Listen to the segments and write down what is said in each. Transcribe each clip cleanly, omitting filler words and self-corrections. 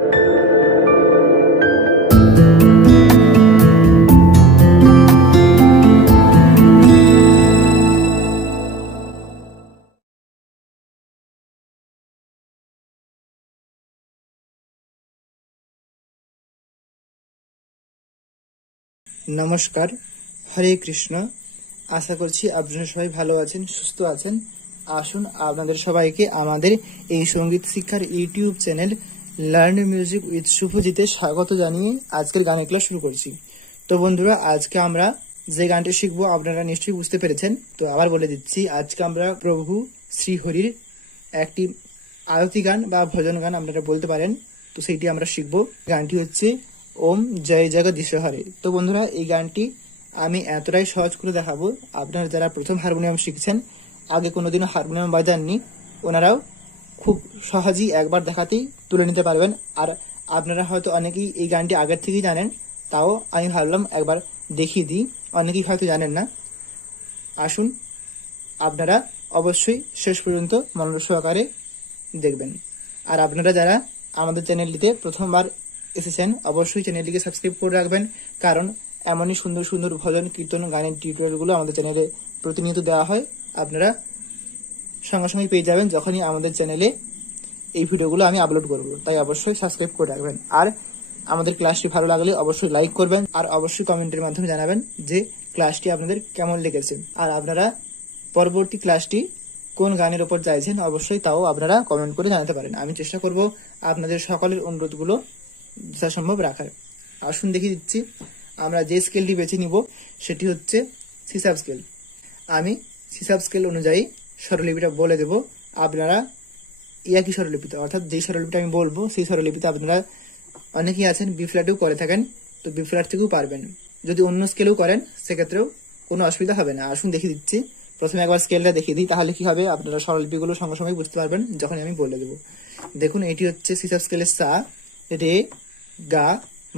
নমস্কার, হরে কৃষ্ণ। আশা করছি আপনারা সবাই ভালো আছেন, সুস্থ আছেন। আসুন আপনাদের সবাইকে আমাদের এই সঙ্গীত শিক্ষার YouTube channel learn music with শুভজিতে স্বাগত জানিয়ে আজকের গানের ক্লাস শুরু করছি। তো বন্ধুরা, আজকে আমরা যে গানটি শিখবো আপনারা নিশ্চয়ই বুঝতে পেরেছেন। তো আবার বলে দিচ্ছি, আজকে আমরা প্রভু শ্রীহরির একটি আরতি গান বা ভজন গান আপনারা বলতে পারেন, তো সেইটি আমরা শিখবো। গানটি হচ্ছে ওম জয় জগদীশ হরে। তো বন্ধুরা, এই গানটি আমি এতটাই সহজ করে দেখাবো, আপনারা যারা প্রথম হারমোনিয়াম শিখছেন, আগে কোনোদিনও হারমোনিয়াম বাজাননি, ওনারাও খুব সহজেই একবার দেখাতেই তুলে নিতে পারবেন। আর আপনারা হয়তো অনেকেই এই গানটি আগের থেকেই জানেন, তাও আমি ভাবলাম একবার দেখিয়ে দিই, অনেকেই হয়তো জানেন না। আসুন, আপনারা অবশ্যই শেষ পর্যন্ত মনোযোগ সহকারে দেখবেন। আর আপনারা যারা আমাদের চ্যানেলটিতে প্রথমবার এসেছেন, অবশ্যই চ্যানেলটিকে সাবস্ক্রাইব করে রাখবেন, কারণ এমনই সুন্দর সুন্দর ভজন কীর্তন গানের টিউটোরিয়ালগুলো আমাদের চ্যানেলে প্রতিনিয়ত দেওয়া হয়। আপনারা সঙ্গে সঙ্গে পেয়ে যাবেন যখনই আমাদের চ্যানেলে এই ভিডিওগুলো আমি আপলোড করব। তাই অবশ্যই সাবস্ক্রাইব করে রাখবেন। আর আমাদের ক্লাসটি ভালো লাগলে অবশ্যই লাইক করবেন, আর অবশ্যই কমেন্টের মাধ্যমে জানাবেন যে ক্লাসটি আপনাদের কেমন লেগেছে। আর আপনারা পরবর্তী ক্লাসটি কোন গানের ওপর চাইছেন, অবশ্যই তাও আপনারা কমেন্ট করে জানাতে পারেন। আমি চেষ্টা করব আপনাদের সকলের অনুরোধগুলো যথাসম্ভব রাখার। আসুন দেখিয়ে দিচ্ছি। আমরা যে স্কেলটি বেছে নিব সেটি হচ্ছে সিসাব স্কেল। আমি সিসাব স্কেল অনুযায়ী স্বরলিপিটা বলে দেব, আপনারা একই স্বরলিপিতে, অর্থাৎ যে স্বরলিপিটা আমি বলবো সেই স্বরলিপিতে আপনারা অনেকেই আছেন বি ফ্ল্যাটেও করে থাকেন, তো বি ফ্ল্যাট থেকেও পারবেন। যদি অন্য স্কেলেও করেন সেক্ষেত্রেও কোনো অসুবিধা হবে না। আসুন দেখিয়ে দিচ্ছি। প্রথমে একবার স্কেলটা দেখিয়ে দিই, তাহলে কি হবে আপনারা স্বরলিপিগুলো সঙ্গে সঙ্গে বুঝতে পারবেন যখন আমি বলে দেবো। দেখুন, এটি হচ্ছে সিসাব স্কেলের সা, রে, গা,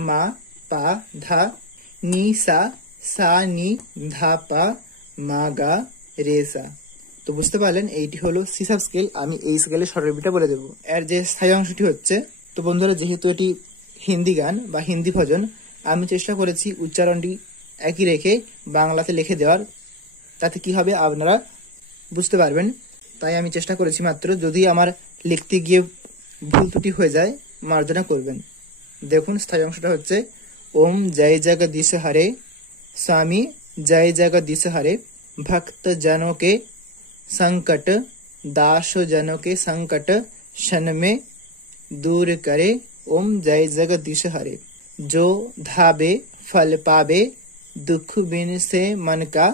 মা, পা, ধা, নি, সা, সা, নি, ধা, পা, মা, গা, রে, সা। তো বুঝতে পারলেন, এইটি হলো সিসাব স্কেল। আমি এই স্কেলের স্বরলিপিটা বলে দেবো। এর যে স্থায়ী অংশটি হচ্ছে, তো বন্ধুরা, যেহেতু এটি হিন্দি গান বা হিন্দি ভজন, আমি চেষ্টা করেছি উচ্চারণটি একই রেখে বাংলাতে লিখে দেওয়ার, তাতে কি হবে আপনারা বুঝতে পারবেন। তাই আমি চেষ্টা করেছি মাত্র। যদি আমার লিখতে গিয়ে ভুল ত্রুটি হয়ে যায়, মার্জনা করবেন। দেখুন, স্থায়ী অংশটা হচ্ছে ওম জয় জগদীশ হরে, স্বামী জয় জগদীশ হরে, ভক্ত जनों के संकट, दास जनों के संकट क्षण में दूर करे, ओम जय जगदीश हरे। जो धाबे फल पावे, दुख बिन से मन का,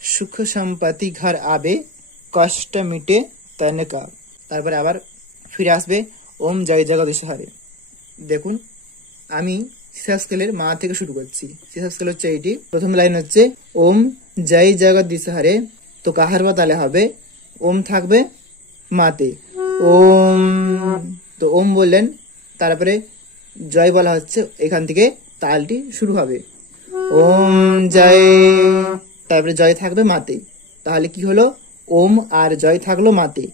सुख संपत्ति घर आवे, कष्ट मिटे तन का। তারপরে আবার ফিরে আসবে ওম জয় জগদীশ হরে। দেখুন, আমি সিসাব স্কেলের মা থেকে শুরু করছি। সিসাব স্কেল হচ্ছে এইটি। প্রথম লাইন হচ্ছে ওম জয় জগদীশ হরে, তো কাহার বা তালে হবে, ওম থাকবে মাতে, ওম। তো ওম বললেন, তারপরে জয় বলা হচ্ছে, এখান থেকে তালটি শুরু হবে, ওম জয়, তারপরে জয় থাকবে মাতে। তাহলে কি হলো, ওম আর জয় থাকলো মাতে,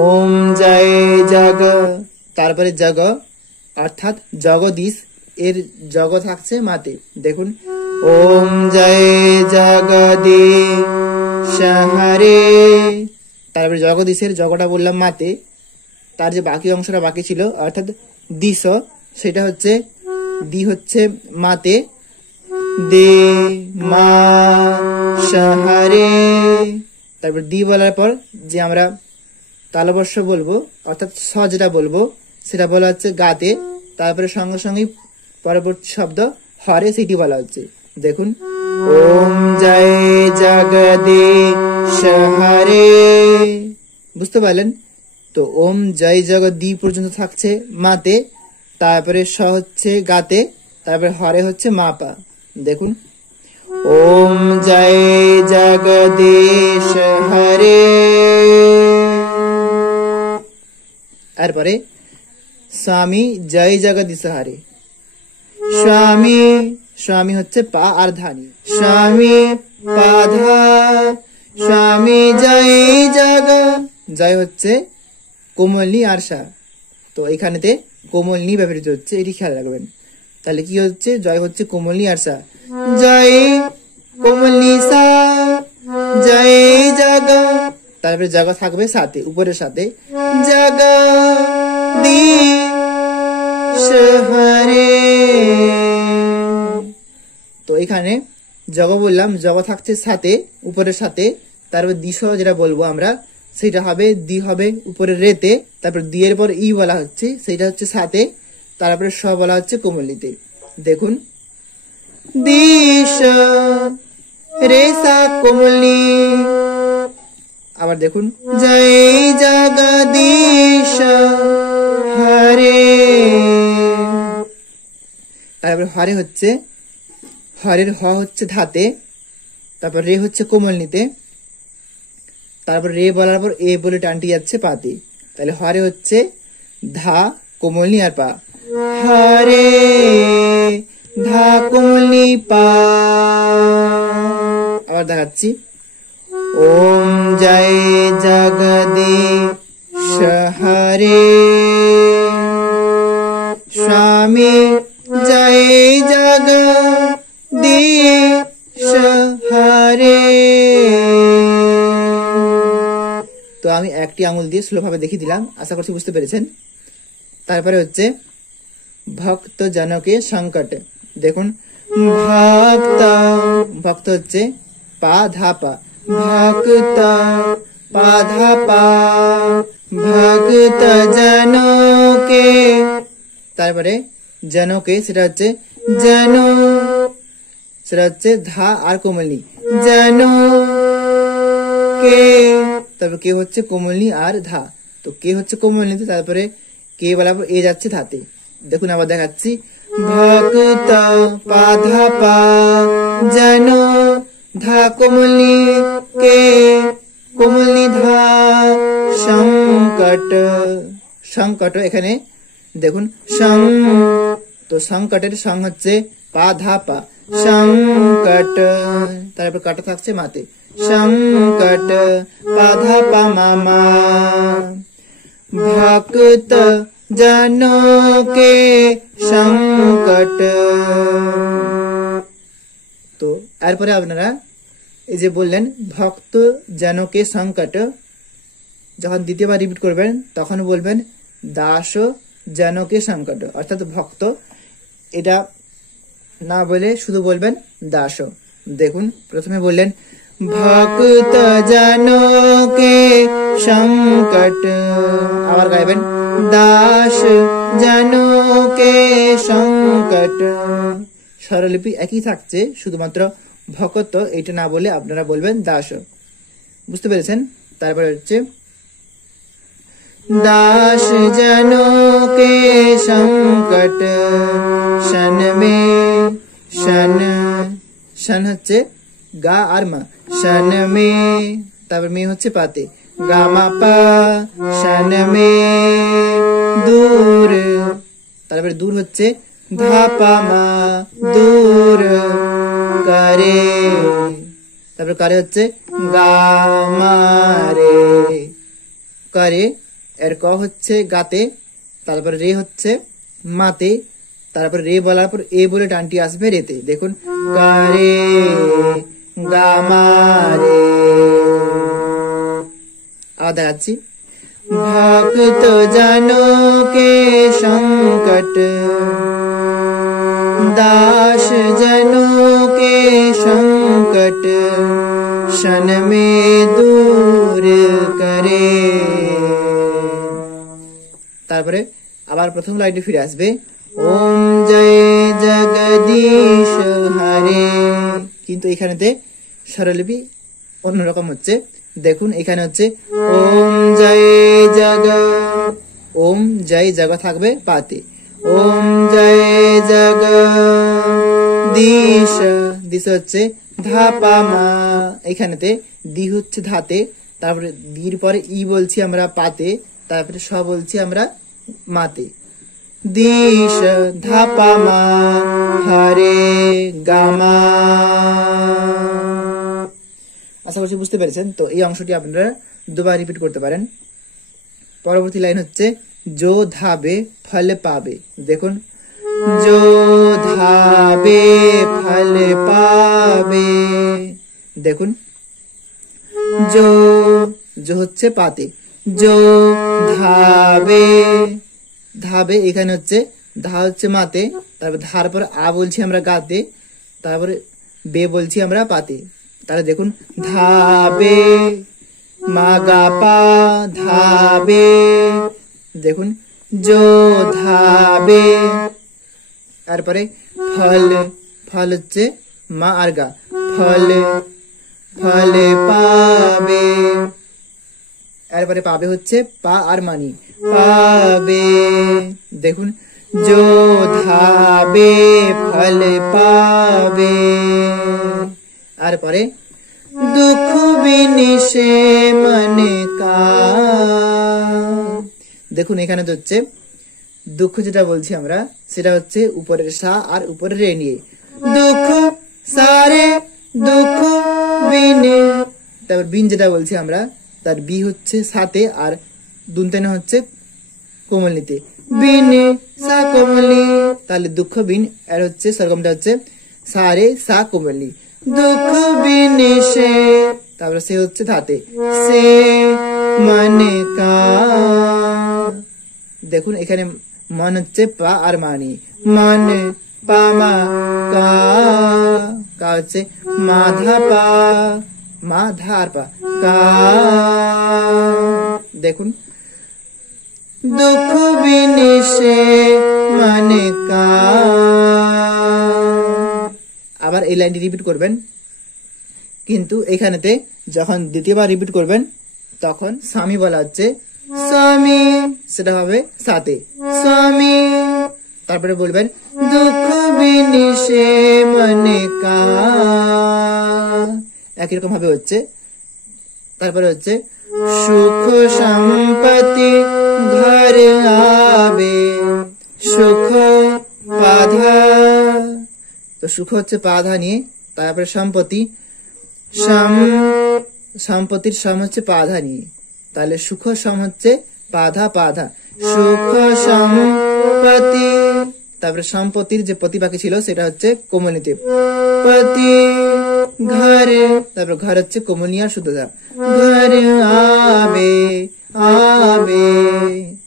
ওম জয় জগ, তারপরে জগ অর্থাৎ জগদীশ, এর জগ থাকছে মাতে। দেখুন, ওম জয় জগদীশ হরে, তারপরে জগদীশের জগটা বললাম মাতে, তার যে বাকি অংশটা বাকি ছিল অর্থাৎ দিশ, সেটা হচ্ছে দি হচ্ছে মাতে, দে মা হরে। তারপর দি বলার পর যে আমরা তালবর্ষ বলবো, অর্থাৎ স যেটা বলবো সেটা বলা হচ্ছে গাতে, তারপরে সঙ্গে সঙ্গে পরবর্তী শব্দ হরে, সেটি বলা হচ্ছে। দেখুন, ওম জয় জগদীশ হরে। বুঝতে পারলেন? তো ওম জয় জগদী পর্যন্ত থাকছে মাতে, তারপরে স হচ্ছে গাতে, তারপরে হরে হচ্ছে মা পা। দেখুন, ওম জয় জগদীশ হরে। তারপরে স্বামী জয় জগদীশ হরে, স্বামী, স্বামী হচ্ছে পা আর ধানি, স্বামী পা ধা, স্বামী জয় জগ, জয় হচ্ছে কোমলি আর সা। তো এখানেতে কোমল নি ব্যবহৃত হচ্ছে, এটি খেয়াল রাখবেন। তাহলে কি হচ্ছে, জয় হচ্ছে কোমল নি আর সা, জয় কোমল নি সা, জয় জগ, তারপরে জগ থাকবে সাথে, উপরের সাথে, জগ দীশ হরে। তো এখানে জগ বললাম, জগ থাকছে সাথে, উপরের সাথে, তারপর দিশ যেটা বলবো আমরা সেটা হবে দি হবে উপরের রেতে, তারপর দি এর পর ই বলা হচ্ছে, সেটা হচ্ছে সাথে, তারপরে স বলা হচ্ছে কোমলিতে। দেখুন, দিশ রে সা কোমলি। আবার দেখুন, জয় জগদীশ হরে। তারপরে হরে হচ্ছে, হরের হ হচ্ছে ধাতে, তারপর রে হচ্ছে কোমল নিতে, তারপর রে বলার পর এ বলে টানটি যাচ্ছে পাতে। তাহলে হরে হচ্ছে ধা কোমল নি আর পা, হরে ধা কোমল নি পা। আবার দেখাচ্ছি, ওম জয় জগদীশ হরে, স্বামী জয় জগদীশ হরে। তো আমি একটি আঙুল দিয়ে স্লোভাবে দেখিয়ে দিলাম, আশা করছি বুঝতে পেরেছেন। তারপরে হচ্ছে ভক্ত জনকে সংকট। দেখুন, ভক্ত, ভক্ত হচ্ছে পা ধা পা, ভক্ত পা ধা পা, ভক্ত জনকে, তারপরে জনকে সেটা হচ্ছে জন, সেটা হচ্ছে ধা আর কোমলনি, জন কে, তারপর কে হচ্ছে কোমলনি আর ধা। তো কে হচ্ছে কোমলনিতে, তারপরে কে বলার পর এ যাচ্ছে ধাতে। দেখুন আবার দেখাচ্ছি, ভক্ত পা ধা পা, জন ধা কোমলনি কে, কোমলনি ধা, সংকট, সংকট এখানে দেখুন সং, তো সংকটের সং হচ্ছে পা ধা পা, সংকট, তারপর কাটা থাকছে মাতে, সংকট পা ধা পা মামা, ভক্ত জনকে সংকট। তো এরপরে আপনারা এই যে বললেন ভক্ত জনকে সংকট, যখন দ্বিতীয়বার রিপিট করবেন তখন বলবেন দাস জনকে সংকট, অর্থাৎ ভক্ত, এটা না বলে শুধু বলবেন দাস। দেখুন প্রথমে বললেন ভক্ত জনকে সংকট, আবার গাইবেন দাস জনকে সংকট। স্বরলিপি একই থাকছে, শুধুমাত্র ভক্ত এটা না বলে আপনারা বলবেন দাস। বুঝতে পেরেছেন? তারপরে হচ্ছে दास जनों के संकट शन में, शन शन হচ্ছে গা আর মা, शन में, তারপর মে হচ্ছে পাতে, গা মা পা, शन में दूर, তারপরে দূর হচ্ছে ধা পা মা, দূর করে, তারপর করে হচ্ছে গা মা রে, করে এর ক হচ্ছে গাতে, তারপর রে হচ্ছে মাতে, তারপর রে বলার পর এ বলে টানটি আসবে রেতে। দেখুন কারে গামারে। আবার দেখাচ্ছি ভক্ত জনকে সংকট, दास जनों के संकट शन में दूर करे। তারপরে আবার প্রথম লাইনে ফিরে আসবে ওম জয় জগদীশ হরে, কিন্তু এখানেতে স্বরলিপি অন্যরকম হচ্ছে। দেখুন এখানে হচ্ছে ওম জয় জগ, ওম জয় জগ থাকবে পাতে, ওম জয় জগদীশ, দিশ হচ্ছে ধা পা মা, এখানেতে দি হচ্ছে ধাতে, তারপরে দির পরে ই বলছি আমরা পাতে, তারপরে স বলছি আমরা মাতে, দিশ ধা পা মা হরে গামা। আশা করছি বুঝতে পেরেছেন। তো এই অংশটি আপনারা দুবার রিপিট করতে পারেন। পরবর্তী লাইন হচ্ছে जो धाबे फल पावे। देखुन जो धाबे फल पावे। देखुन जो হচ্ছে পাতে, जो धाबे धाबे এখানে হচ্ছে ধা হচ্ছে মাতে, তারপর ধার পর আ বলছি আমরা গাতে, তারপরে বে বলছি আমরা পাতে। তাহলে দেখুন ধাবে মাগা পা ধাবে। দেখুন जो ধাবে। তারপরে ফল ফল হচ্ছে মা আর গা, ফল ফল পাবে। এরপরে পাবে হচ্ছে পা আর মানি, পাবে। দেখুন जो ধাবে ফল পাবে। আর পরে দুঃখ বিনিশে মনে কা। দেখুন এখানে তো হচ্ছে দুঃখ যেটা বলছি আমরা সেটা হচ্ছে উপরের সা আর উপরের রে নিয়ে, দুঃখ সারে দুঃখ বিনে। তারপর বিন যেটা বলছি আমরা তার বি হচ্ছে সাতে আর দুনতেনে হচ্ছে কোমলনিতে, বিনে সা কোমলি। তাহলে দুঃখ বিন আর হচ্ছে সরগমটা হচ্ছে সারে সা কোমলি, দুঃখ বিনে সে। তারপরে সে হচ্ছে ধাতে, সে মানে কা। দেখুন এখানে মন হচ্ছে পা আর মানি, মন পা মা কা। কা হচ্ছে মাধা পা, মাধা আর পা কা। দেখুন দুঃখ বিনিশে মানে কা। আবার এই লাইনটি রিপিট করবেন, কিন্তু এখানেতে যখন দ্বিতীয়বার রিপিট করবেন তখন স্বামী বলা হচ্ছে স্বামী, সেটা হবে সাথে স্বামী। তারপরে বলবেন দুঃখ বিনিশে মনে কা, একই রকম ভাবে হচ্ছে। তারপরে হচ্ছে সুখ সম্পত্তি ঘর আবে, সুখ পাধা। তো সুখ হচ্ছে পাধা নিয়ে, তারপরে সম্পত্তি সম্পত্তির সম হচ্ছে পাধা নিয়ে, তাহলে সুখ সম হচ্ছে পাধা পাধা, সুখ সম্পত্তি। তারপরে সম্পত্তির যে পতি বাকি ছিল সেটা হচ্ছে কোমলনিতে, পতি ঘর। তারপর ঘর হচ্ছে কোমলনিয়া শুদ্ধতা, ঘর আবে আবে।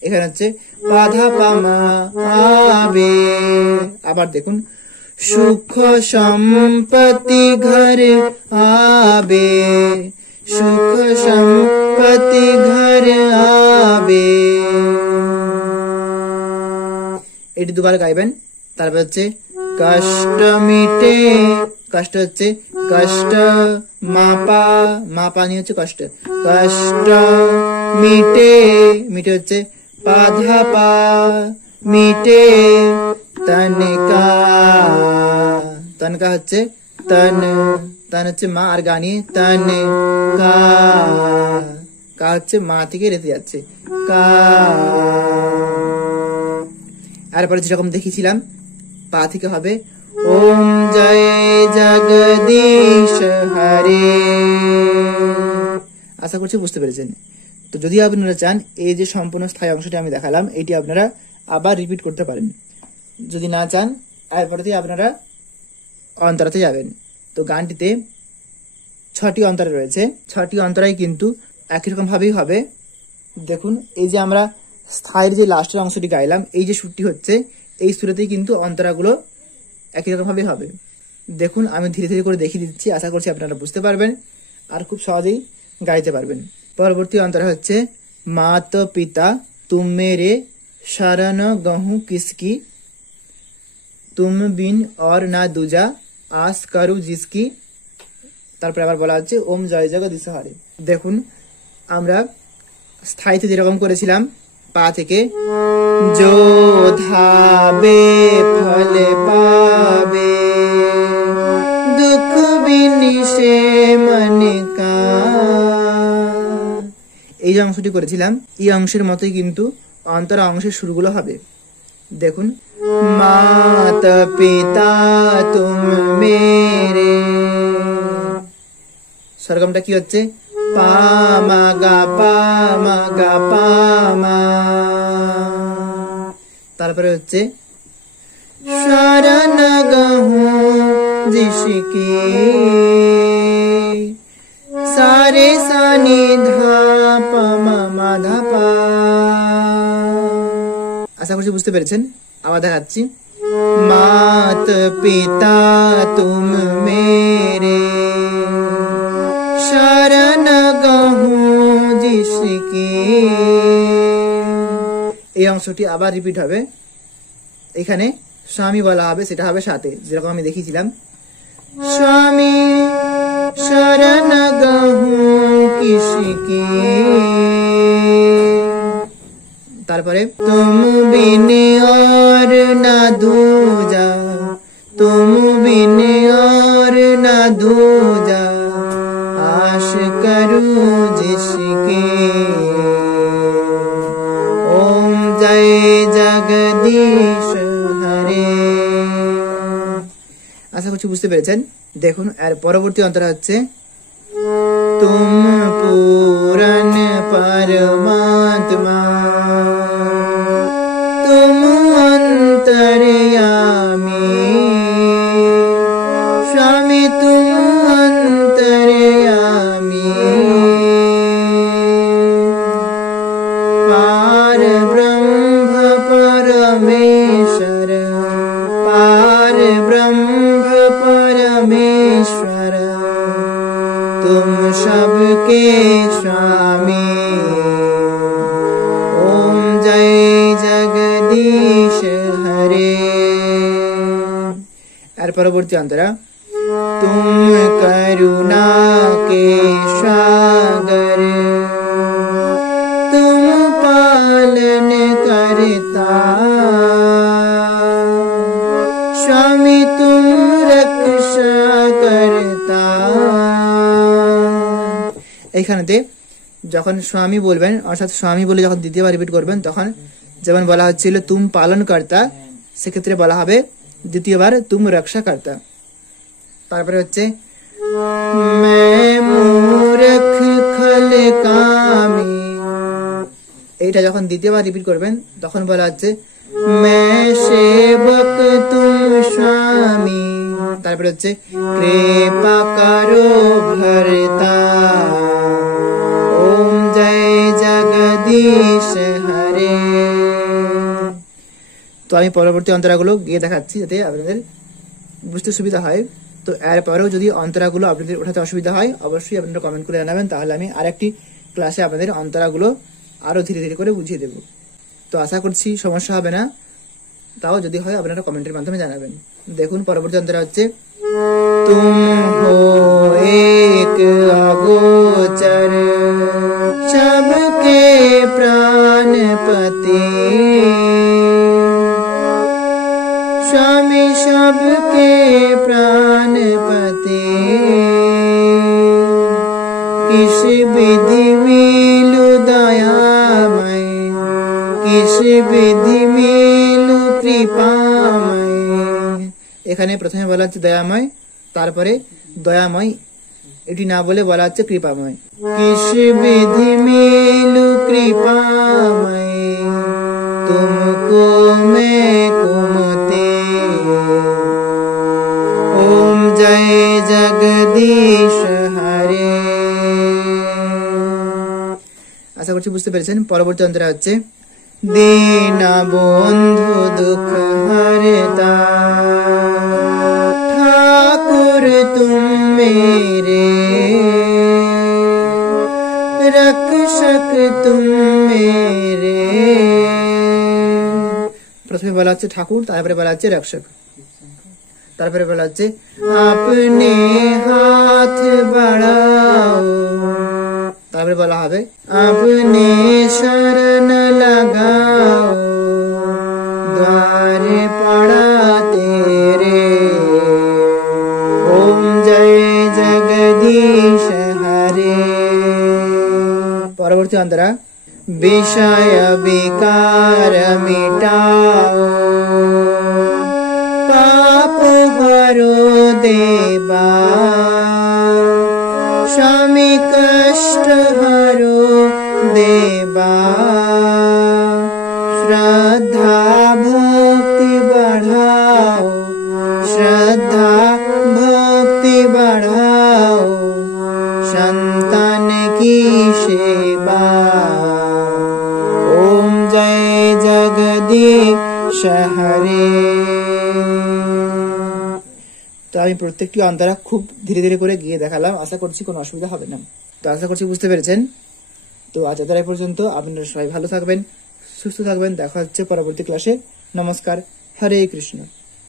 এখানে হচ্ছে পাধা পামা আবে। আবার দেখুন সুখ সম্পত্তি ঘর আবে, সুখ সম্পত্তি ঘর আবে। এটি দুবার গাইবেন। তারপর হচ্ছে কষ্ট মিটে, কষ্ট হচ্ছে কষ্ট মাপা, মাপা নিয়ে হচ্ছে কষ্ট, কষ্ট মিটে। মিটে হচ্ছে পাধা পা মিটে, তনকা। তনকা হচ্ছে তন, তন হচ্ছে মা আর গা নিয়ে, তন কা। কা হচ্ছে মা থেকে রেতে যাচ্ছে, কা। এরপরে যেরকম দেখিয়েছিলাম পা থেকে হবে ওম জয় জগদীশ হরে। আশা করছি বুঝতে পেরেছেন। তো যদি আপনারা চান এই যে সম্পূর্ণ স্থায়ী অংশটি আমি দেখালাম এটি আপনারা আবার রিপিট করতে পারেন, যদি না চান এরপরে আপনারা অন্তরাতে যাবেন। তো গানটিতে 6টি অন্তরা রয়েছে, 6টি অন্তরাই কিন্তু একই রকম ভাবেই হবে। দেখুন এই যে আমরা স্থায়ীর যে লাস্টের অংশটি গাইলাম, এই যে সুরটি হচ্ছে এই সুরেতেই কিন্তু অন্তরাগুলো একই রকম ভাবে হবে। দেখুন আমি ধীরে ধীরে করে দেখিয়ে দিচ্ছি, আশা করছি আপনারা বুঝতে পারবেন আর খুব সহজেই গাইতে পারবেন। পরবর্তী অন্তরা হচ্ছে মাত পিতা তুম মেরে শরণ গহু কিসকি, তুম বিন और না দুজা আস করু জিসকি। তারপরে আবার বলা হচ্ছে ওম জয় জগদীশ হরে। দেখুন আমরা স্থায়ীতে যেরকম করেছিলাম পা থেকে जो धाबे फल पावे, दुख बिनिशे मन का। এই যে অংশটি করেছিলাম এই অংশের মতোই কিন্তু অন্তরা অংশের সুরগুলো হবে। দেখুন মাত পিতা তুম মেরে, স্বরগমটা কি হচ্ছে পা মা গা পা মা গা পা মা। তারপরে হচ্ছে শরণ গহু जिसकी सारे सानी धा পা মা ধা পা। আশা করছি বুঝতে পেরেছেন। আবার দেখাচ্ছি। मात पिता तुम मेरे शरण गहूं जिसकी। এই অংশটি আবার রিপিট হবে। এখানে স্বামী বলা হবে, সেটা হবে সাথে, যেরকম আমি দেখিয়েছিলাম। স্বামী শরণ গহূं কিসকি। তারপরে তুম বিন और ना दूजा, तुम बिन और ना दूजा आश करूं जिसकी। ओम जय जगदीश हरे। আশা করছি বুঝতে পেরেছেন। দেখুন এর পরবর্তী অন্তরা হচ্ছে तुम पूरन परमात्मा तुम अंतर्यामी। स्वामी तुम अंतर्यामी। पार ब्रह्म परमेश्वर, पार ब्रह्म परमेश्वर तुम सबके स्वामी। ओम जय जगदीश हरे। और परवर्ती अंतरा तुम करुणा के सागर तुम पालन करता। स्वामी तुम रक्षा करता। এইখানেতে যখন স্বামী বলবেন, অর্থাৎ স্বামী বলে যখন দ্বিতীয়বার রিপিট করবেন, তখন যেমন বলা হচ্ছিল তুম পালন কর্তা, সেক্ষেত্রে বলা হবে দ্বিতীয়বার তুম রক্ষা কর্তা। তারপরে হচ্ছে मैं मूर्ख खल कामी। এইটা যখন দ্বিতীয়বার রিপিট করবেন তখন বলা হচ্ছে मैं सेवक तुम स्वामी। তারপরে হচ্ছে कृपा करो भरता। ओम जय जगदीश हरे। তো আমি পরবর্তী অন্তরাগুলো গিয়ে দেখাচ্ছি যাতে আপনাদের বুঝতে সুবিধা হয়। তো এরপরেও যদি অন্তরাগুলো আপনাদের ওঠাতে অসুবিধা হয় অবশ্যই আপনারা কমেন্ট করে জানাবেন, তাহলে আমি আরেকটি ক্লাসে আপনাদের অন্তরাগুলো আরো ধীরে ধীরে করে বুঝিয়ে দেব। তো আশা করছি সমস্যা হবে না, তাও যদি হয় আপনারা কমেন্টের মাধ্যমে জানাবেন। দেখুন পরবর্তী অন্তরা হচ্ছে तुम हो एक अगोचर सबके प्राणपति। स्वामी सबके प्राणपति। किस विधि मिलु दयामय, किस विधि मिलु कृपामय। এখানে প্রথমে বলা হচ্ছে দয়াময়, তারপরে দয়াময় এটি না বলে বলা হচ্ছে কৃপাময়। কিস বিধি মিলু কৃপাময় তুমকো মে কুমতে। ওম জয় জগদীশ হরে। আশা করছি বুঝতে পেরেছেন। পরবর্তী অন্তরা হচ্ছে दीन बंधु दुख हरता। ठाकुर तुम मेरे रक्षक तुम मेरे। প্রথমে বলা হচ্ছে ঠাকুর, তারপরে বলা হচ্ছে রক্ষক, তারপরে বলা হচ্ছে আপনি হাত বাড়াও, তারপরে বলা হবে আপনি শরণ लगाओ द्वारे पड़ा तेरे। ओम जय जगदीश हरे। পরবর্তী অন্তরা বিষয় বিকার মিটাও পাপ হরো দেবা। स्वामी कष्ट हरो देवा। श्रद्धा की सेवा। ओम जय जगदीश हरे। তো আমি প্রত্যেকটি অন্তরা খুব ধীরে ধীরে করে গিয়ে দেখালাম, আশা করছি কোনো অসুবিধা হবে না। তো আশা করছি বুঝতে পেরেছেন। তো আজ এতটাই পর্যন্ত, আপনারা সবাই ভালো থাকবেন, সুস্থ থাকবেন। দেখা হচ্ছে পরবর্তী ক্লাসে। নমস্কার, হরে কৃষ্ণ।